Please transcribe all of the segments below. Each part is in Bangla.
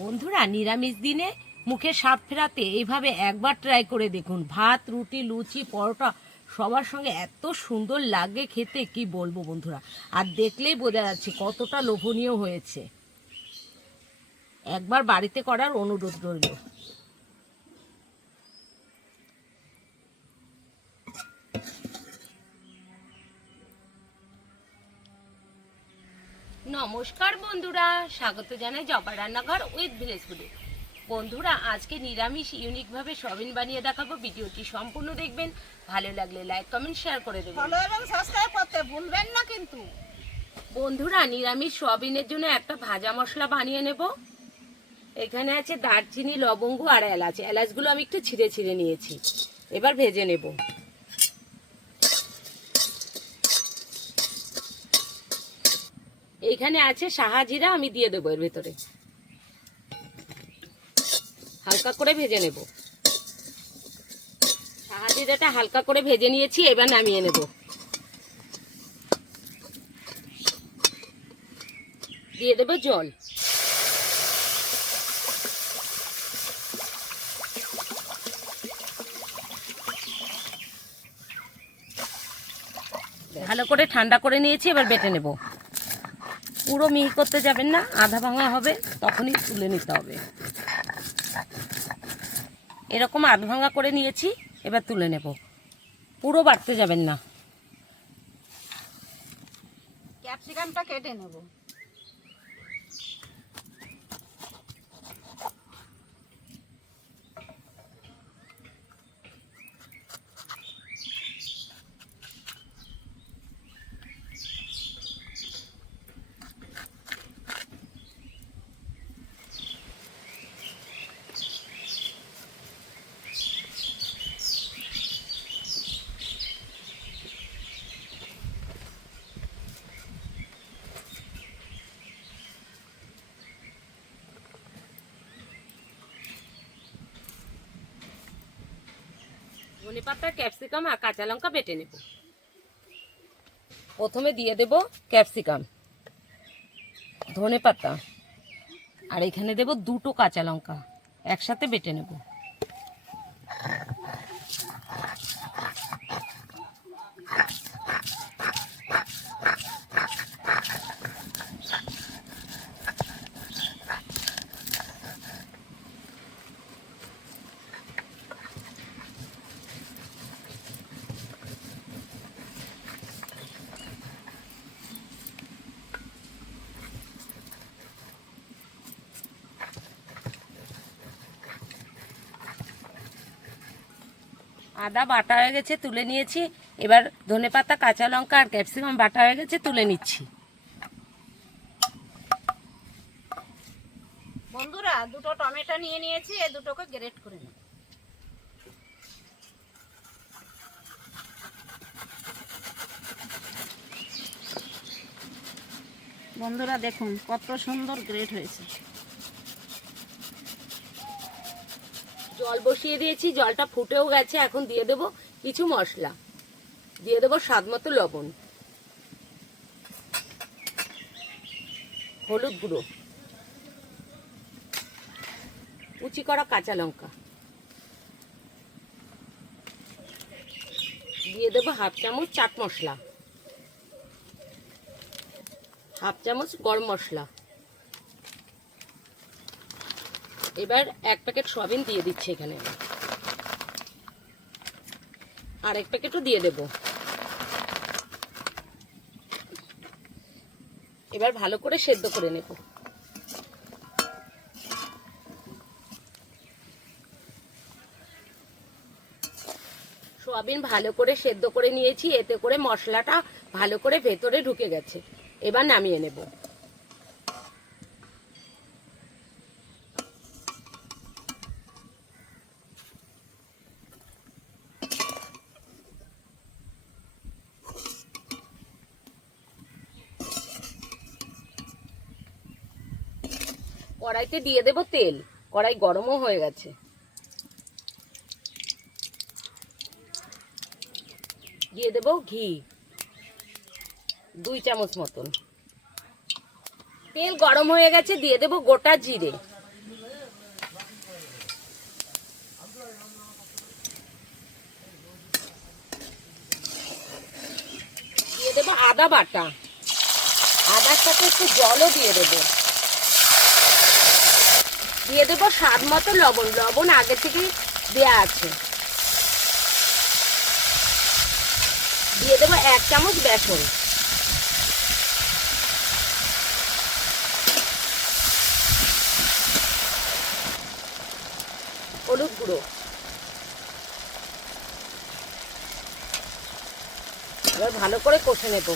বন্ধুরা, নিরামিষ দিনে মুখে স্বাদ ফেরাতে এইভাবে একবার ট্রাই করে দেখুন। ভাত, রুটি, লুচি, পরোটা সবার সঙ্গে এত সুন্দর লাগে খেতে, কি বলবো বন্ধুরা। আর দেখলেই বোঝা যাচ্ছে কতটা লোভনীয় হয়েছে। একবার বাড়িতে করার অনুরোধ রইল। নমস্কার বন্ধুরা, স্বাগত জানাই জবা রান্নাঘর উইথ ভিলেজ ফুডে। বন্ধুরা, আজকে নিরামিষ ইউনিকভাবে সয়াবিন বানিয়ে দেখাবো। ভিডিওটি সম্পূর্ণ দেখবেন, ভালো লাগলে লাইক কমেন্ট শেয়ার করে দেবেন, ফলো এবং সাবস্ক্রাইব করতে ভুলবেন না কিন্তু। বন্ধুরা, নিরামিষ সয়াবিনের জন্য একটা ভাজা মশলা বানিয়ে নেব। এখানে আছে দারচিনি, লবঙ্গ আর এলাচ। এলাচগুলো আমি একটু ছিঁড়ে ছিঁড়ে নিয়েছি, এবার ভেজে নেব। এইখানে আছে শাহজিরা, আমি দিয়ে দেবো এর ভেতরে। হালকা করে ভেজে নেব। শাহজিরাটা হালকা করে ভেজে নিয়েছি, এবার নামিয়ে নেব। দিয়ে দেবো জল। ভালো করে ঠান্ডা করে নিয়েছি, এবার বেটে নেব। পুরো মিহি করতে যাবেন না, আধা ভাঙা হবে, তখনই তুলে নিতে হবে। এরকম আধ ভাঙা করে নিয়েছি, এবার তুলে নেব। পুরো বাড়তে যাবেন না। ক্যাপসিকামটা কেটে নেব। ধনেপাতা, ক্যাপসিকাম আর কাঁচা লঙ্কা বেটে নেব। প্রথমে দিয়ে দেব ক্যাপসিকাম, ধনেপাতা, আর এখানে দেব দুটো কাঁচা লঙ্কা, একসাথে বেটে নেব। আদা বাটা হয়ে গেছে, তুলে নিয়েছি। এবার ধনেপাতা, কাঁচা লঙ্কা আর ক্যাপসিকাম বাটা হয়ে গেছে, তুলে নিচ্ছি। বন্ধুরা, দুটো টমেটো নিয়ে নিয়েছি, এই দুটোকে গ্রেট করে নেব। বন্ধুরা দেখুন কত সুন্দর গ্রেট হয়েছে। জল বসিয়ে দিয়েছি, জলটা ফুটেও গেছে। এখন দিয়ে দেব কিছু মশলা। দিয়ে দেব স্বাদ মতো লবণ, হলুদ গুঁড়ো, কুচি করা কাঁচা লঙ্কা, দিয়ে দেব হাফ চামচ চাট মশলা, হাফ চামচ গরম মশলা। এবার এক প্যাকেট সয়াবিন দিয়ে দিচ্ছি এখানে, আর এক প্যাকেটও দিয়ে দেব। এবার ভালো করে সেদ্ধ করে নেব। সয়াবিন ভালো করে সেদ্ধ করে নিয়েছি, এতে করে মশলাটা ভালো করে ভেতরে ঢুকে গেছে। এবার নামিয়ে নেব। কড়াইতে দিয়ে দেব তেল। কড়াই গরমও হয়ে গেছে। দিয়ে দেব ঘি 2 চামচ মতন। তেল গরম হয়ে গেছে, দিয়ে দেব গোটা জিরে। আদা বাটা, আদার সাথে একটু জলও দিয়ে দেবো। দিয়ে দেবো স্বাদ মতো লবণ, লবণ আগে থেকেই দেওয়া আছে। দিয়ে দেবো 1 চামচ বেসন, হলুদ গুঁড়ো, এবার ভালো করে কষে নেব।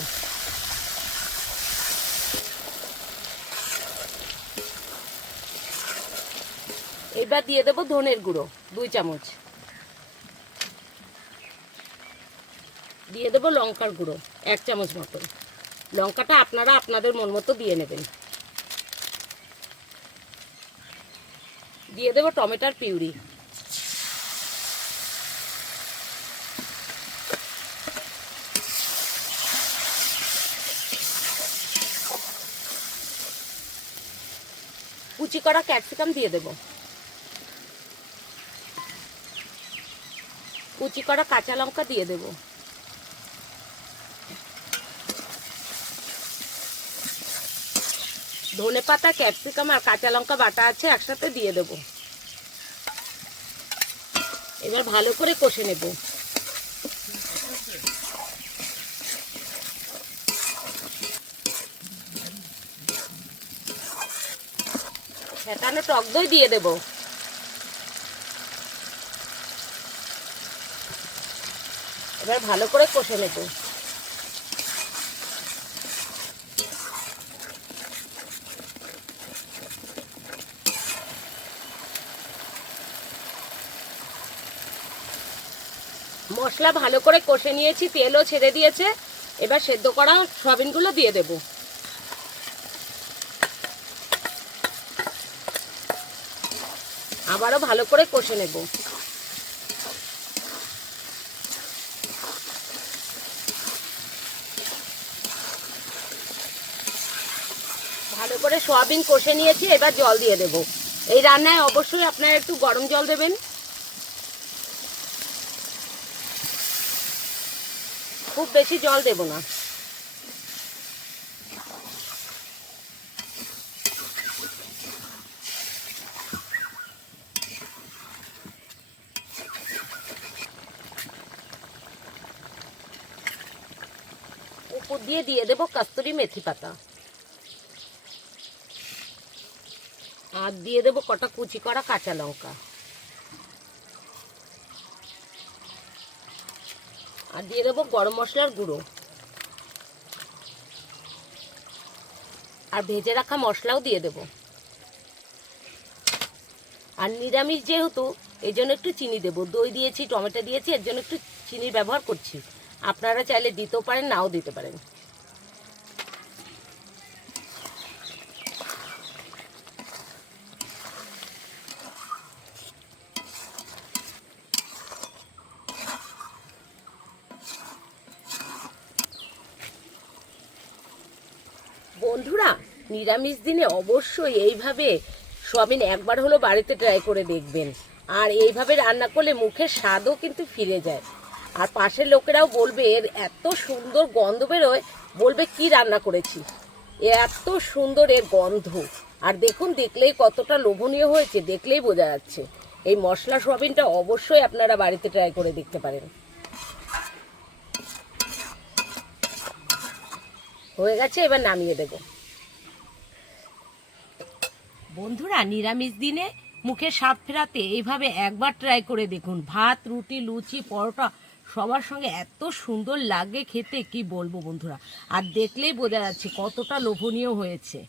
এবার দিয়ে দেবো ধনের গুঁড়ো 2 চামচ, দিয়ে দেবো লঙ্কার গুঁড়ো 1 চামচ মতো। লঙ্কাটা আপনারা আপনাদের মন মতো দিয়ে নেবেন। দিয়ে দেবো টমেটোর পিউরি, কুচি করা ক্যাপসিকাম দিয়ে দেবো, কুচি করা কাঁচা লঙ্কা দিয়ে দেবো, ধনেপাতা, ক্যাপসিকাম আর কাঁচা লঙ্কা বাটা আছে একসাথে দিয়ে দেবো। এবার ভালো করে কষে নেব। ফেটানো টক দই দিয়ে দেব। এবার ভালো করে কষে নেব। মশলা ভালো করে কষে নিয়েছি, তেলও ছেড়ে দিয়েছে। এবার সেদ্ধ করা সয়াবিনগুলো দিয়ে দেব। আবারও ভালো করে কষে নেব। ভালো করে সয়াবিন কষে নিয়েছি, এবার জল দিয়ে দেব। এই রান্নায় অবশ্যই আপনারা একটু গরম জল দেবেন, খুব বেশি জল দেব না। উপর দিয়ে দেব কস্তুরি মেথি পাতা, আর দিয়ে দেবো কটা কুচি করা কাঁচা লঙ্কা, আর দিয়ে দেবো গরম মশলার গুঁড়ো, আর ভেজে রাখা মশলাও দিয়ে দেব। আর নিরামিষ যেহেতু এই জন্য একটু চিনি দেবো। দই দিয়েছি, টমেটো দিয়েছি, এর জন্য একটু চিনির ব্যবহার করছি। আপনারা চাইলে দিতেও পারেন, নাও দিতে পারেন। বন্ধুরা, নিরামিষ দিনে অবশ্যই এইভাবে সয়াবিন একবার হলো বাড়িতে ট্রাই করে দেখবেন। আর এইভাবে রান্না করলে মুখের স্বাদও কিন্তু ফিরে যায়। আর পাশের লোকেরাও বলবে এর এত সুন্দর গন্ধ বেরোয়, বলবে কি রান্না করেছি, এত সুন্দর এর গন্ধ। আর দেখুন, দেখলেই কতটা লোভনীয় হয়েছে, দেখলেই বোঝা যাচ্ছে। এই মশলা সয়াবিনটা অবশ্যই আপনারা বাড়িতে ট্রাই করে দেখতে পারেন। হয়ে গেছে, এবার নামিয়ে দেব। বন্ধুরা, নিরামিষ দিনে মুখে স্বাদ ফেরাতে এইভাবে একবার ট্রাই করে দেখুন। ভাত, রুটি, লুচি, পরোটা সবার সঙ্গে এত সুন্দর লাগে খেতে, কি বলবো বন্ধুরা। আর দেখলেই বোঝা যাচ্ছে কতটা লোভনীয় হয়েছে।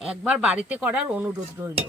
একবার বাড়িতে করার অনুরোধ রইল।